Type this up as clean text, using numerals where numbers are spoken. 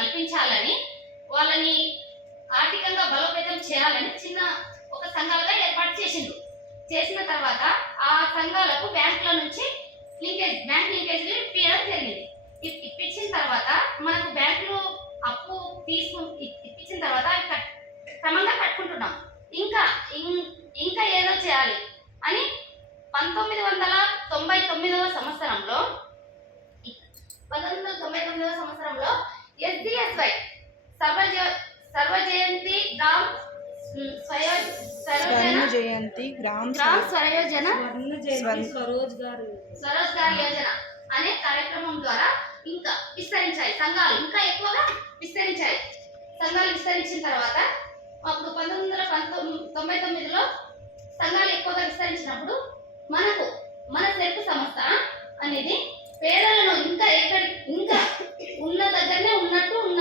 కల్పించాలని, వాళ్ళని ఆర్థికంగా బలోపేతం చేయాలని చిన్న ఒక సంఘాలుగా ఏర్పాటు చేసిన తర్వాత ఆ సంఘాలకు బ్యాంకుల నుంచి బ్యాంక్ లింకేజీలు ఇప్పించడం జరిగింది. ఇప్పించిన తర్వాత మనకు బ్యాంకులు అప్పు ఇప్పించిన తర్వాత క్రమంగా కట్టుకుంటున్నాం. ఇంకా ఏదో చేయాలి అని 1999వ సంవత్సరంలో SDSY సర్వజయంతి గ్రామ్ స్వరోజ్గార్ యోజన అనే కార్యక్రమం ద్వారా ఇంకా విస్తరించాయి సంఘాలు, ఇంకా ఎక్కువగా విస్తరించాయి. సంఘాలు విస్తరించిన తర్వాత అప్పుడు 1999లో సంఘాలు ఎక్కువగా విస్తరించినప్పుడు మన సెల్ఫ్ సంస్థ అనేది పేదలను ఇంకా ఉన్న దగ్గరనే ఉన్నట్టు